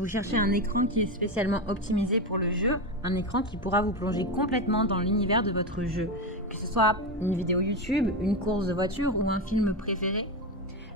Vous cherchez un écran qui est spécialement optimisé pour le jeu, un écran qui pourra vous plonger complètement dans l'univers de votre jeu, que ce soit une vidéo YouTube, une course de voiture ou un film préféré.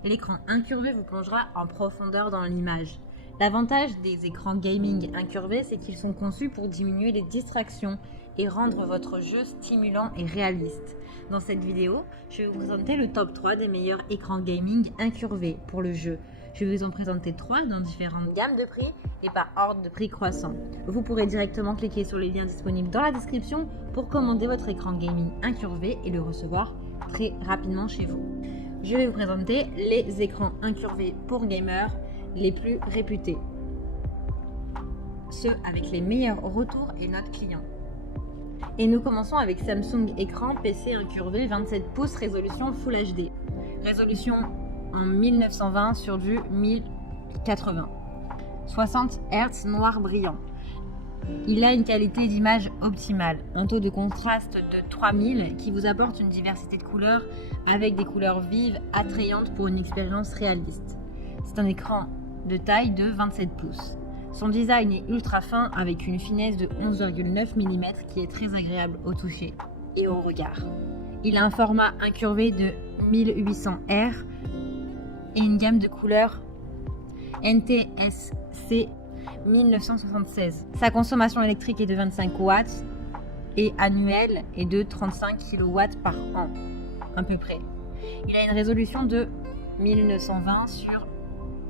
L'écran incurvé vous plongera en profondeur dans l'image. L'avantage des écrans gaming incurvés, c'est qu'ils sont conçus pour diminuer les distractions et rendre votre jeu stimulant et réaliste. Dans cette vidéo, je vais vous présenter le top 3 des meilleurs écrans gaming incurvés pour le jeu. Je vais vous en présenter 3 dans différentes gammes de prix et par ordre de prix croissant. Vous pourrez directement cliquer sur les liens disponibles dans la description pour commander votre écran gaming incurvé et le recevoir très rapidement chez vous. Je vais vous présenter les écrans incurvés pour gamers les plus réputés, ceux avec les meilleurs retours et notes clients. Et nous commençons avec Samsung écran PC incurvé 27 pouces résolution Full HD. Résolution en 1920 sur du 1080. 60 Hz noir brillant. Il a une qualité d'image optimale, un taux de contraste de 3000 qui vous apporte une diversité de couleurs avec des couleurs vives attrayantes pour une expérience réaliste. C'est un écran de taille de 27 pouces. Son design est ultra fin avec une finesse de 11,9 mm qui est très agréable au toucher et au regard. Il a un format incurvé de 1800R et une gamme de couleurs NTSC 1976. Sa consommation électrique est de 25 watts et annuelle est de 35 kW par an, à peu près. Il a une résolution de 1920 sur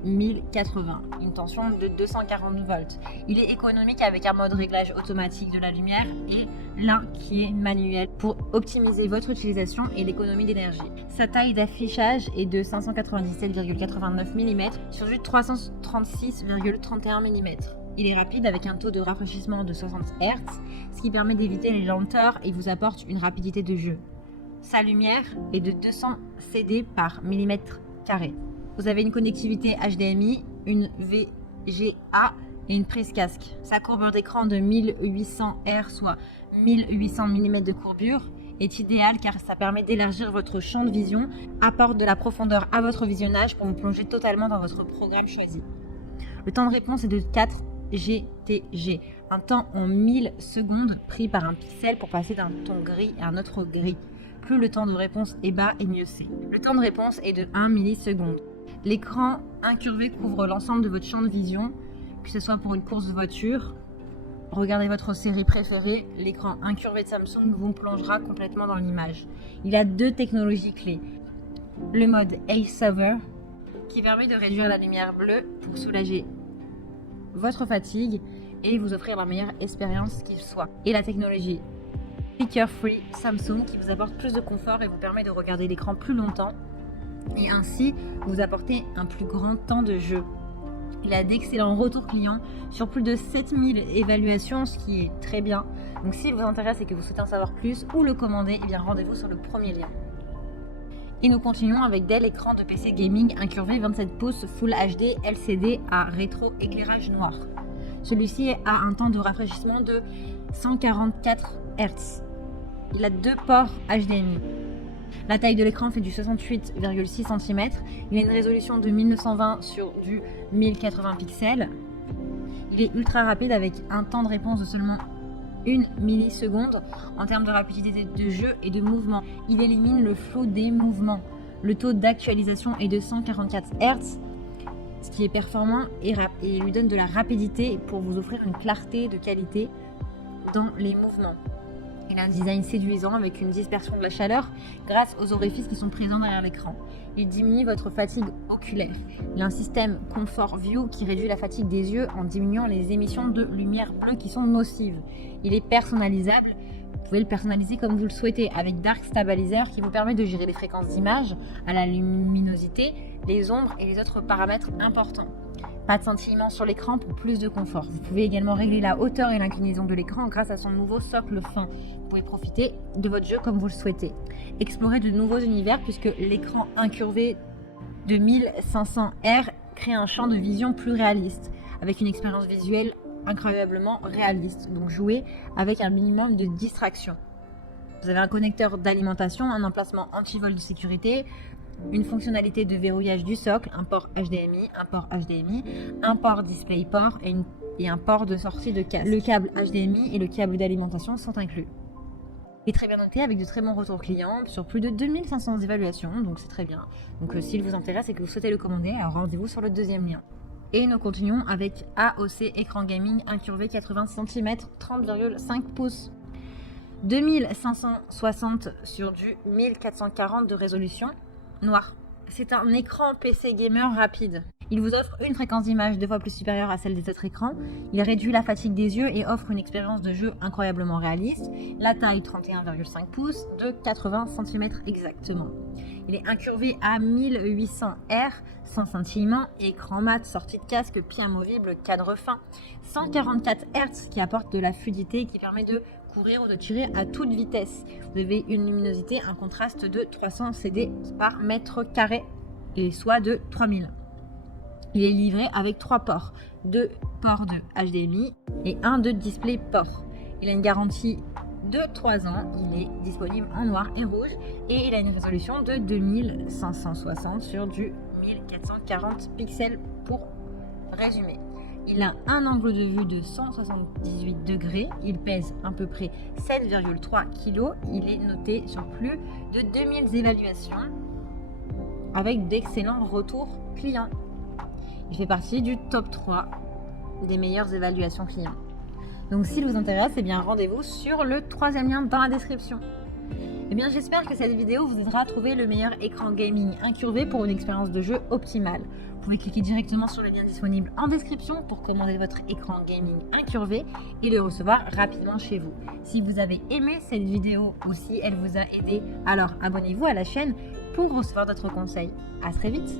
1080, une tension de 240 volts. Il est économique avec un mode réglage automatique de la lumière et l'un qui est manuel pour optimiser votre utilisation et l'économie d'énergie. Sa taille d'affichage est de 597,89 mm sur du 336,31 mm. Il est rapide avec un taux de rafraîchissement de 60 Hz, ce qui permet d'éviter les lenteurs et vous apporte une rapidité de jeu. Sa lumière est de 200 CD par millimètre carré. Vous avez une connectivité HDMI, une VGA et une prise casque. Sa courbure d'écran de 1800 R, soit 1800 mm de courbure, est idéale car ça permet d'élargir votre champ de vision, apporte de la profondeur à votre visionnage pour vous plonger totalement dans votre programme choisi. Le temps de réponse est de 4 GTG, un temps en 1000 secondes pris par un pixel pour passer d'un ton gris à un autre gris. Plus le temps de réponse est bas et mieux c'est. Le temps de réponse est de 1 milliseconde. L'écran incurvé couvre l'ensemble de votre champ de vision, que ce soit pour une course de voiture, regardez votre série préférée, l'écran incurvé de Samsung vous plongera complètement dans l'image. Il a 2 technologies clés. Le mode Ace-Saver, qui permet de réduire la lumière bleue pour soulager votre fatigue et vous offrir la meilleure expérience qu'il soit. Et la technologie Speaker Free Samsung qui vous apporte plus de confort et vous permet de regarder l'écran plus longtemps et ainsi vous apporter un plus grand temps de jeu. Il a d'excellents retours clients sur plus de 7000 évaluations, ce qui est très bien. Donc s'il vous intéresse et que vous souhaitez en savoir plus ou le commander, eh bien rendez-vous sur le premier lien. Et nous continuons avec Dell écran de PC gaming incurvé 27 pouces Full HD LCD à rétro-éclairage noir. Celui-ci a un temps de rafraîchissement de 144 Hz. Il a 2 ports HDMI. La taille de l'écran fait du 68,6 cm. Il a une résolution de 1920 sur du 1080 pixels. Il est ultra rapide avec un temps de réponse de seulement 1 milliseconde en termes de rapidité de jeu et de mouvement. Il élimine le flou des mouvements. Le taux d'actualisation est de 144 Hz, ce qui est performant et lui donne de la rapidité pour vous offrir une clarté de qualité dans les mouvements. Il a un design séduisant avec une dispersion de la chaleur grâce aux orifices qui sont présents derrière l'écran. Il diminue votre fatigue oculaire. Il a un système Comfort View qui réduit la fatigue des yeux en diminuant les émissions de lumière bleue qui sont nocives. Il est personnalisable. Vous pouvez le personnaliser comme vous le souhaitez avec Dark Stabilizer qui vous permet de gérer les fréquences d'image à la luminosité, les ombres et les autres paramètres importants. Pas de scintillement sur l'écran pour plus de confort. Vous pouvez également régler la hauteur et l'inclinaison de l'écran grâce à son nouveau socle fin. Vous pouvez profiter de votre jeu comme vous le souhaitez. Explorez de nouveaux univers puisque l'écran incurvé de 1500R crée un champ de vision plus réaliste avec une expérience visuelle incroyablement réaliste. Donc jouez avec un minimum de distraction. Vous avez un connecteur d'alimentation, un emplacement anti-vol de sécurité, une fonctionnalité de verrouillage du socle, un port HDMI, un port HDMI, un port DisplayPort et un port de sortie de casque. Le câble HDMI et le câble d'alimentation sont inclus. Il est très bien noté avec de très bons retours clients sur plus de 2500 évaluations, donc c'est très bien. Donc s'il vous intéresse et que vous souhaitez le commander, alors rendez-vous sur le deuxième lien. Et nous continuons avec AOC écran gaming incurvé 80 cm 30,5 pouces. 2560 sur du 1440 de résolution noir. C'est un écran PC gamer rapide. Il vous offre une fréquence d'image 2 fois plus supérieure à celle des autres écrans. Il réduit la fatigue des yeux et offre une expérience de jeu incroyablement réaliste. La taille 31,5 pouces de 80 cm exactement. Il est incurvé à 1800 R, sans scintillement, écran mat, sortie de casque, pied amovible, cadre fin. 144 Hz qui apporte de la fluidité et qui permet de courir ou de tirer à toute vitesse. Vous avez une luminosité, un contraste de 300 CD par mètre carré, et soit de 3000. Il est livré avec 3 ports, 2 ports de HDMI et 1 de DisplayPort. Il a une garantie de 3 ans, il est disponible en noir et rouge et il a une résolution de 2560 sur du 1440 pixels pour résumer. Il a un angle de vue de 178 degrés, il pèse à peu près 7,3 kg, il est noté sur plus de 2000 évaluations avec d'excellents retours clients. Il fait partie du top 3 des meilleures évaluations clients. Donc s'il vous intéresse, eh bien rendez-vous sur le 3e lien dans la description. Eh bien j'espère que cette vidéo vous aidera à trouver le meilleur écran gaming incurvé pour une expérience de jeu optimale. Vous pouvez cliquer directement sur le lien disponible en description pour commander votre écran gaming incurvé et le recevoir rapidement chez vous. Si vous avez aimé cette vidéo ou si elle vous a aidé, alors abonnez-vous à la chaîne pour recevoir d'autres conseils. À très vite.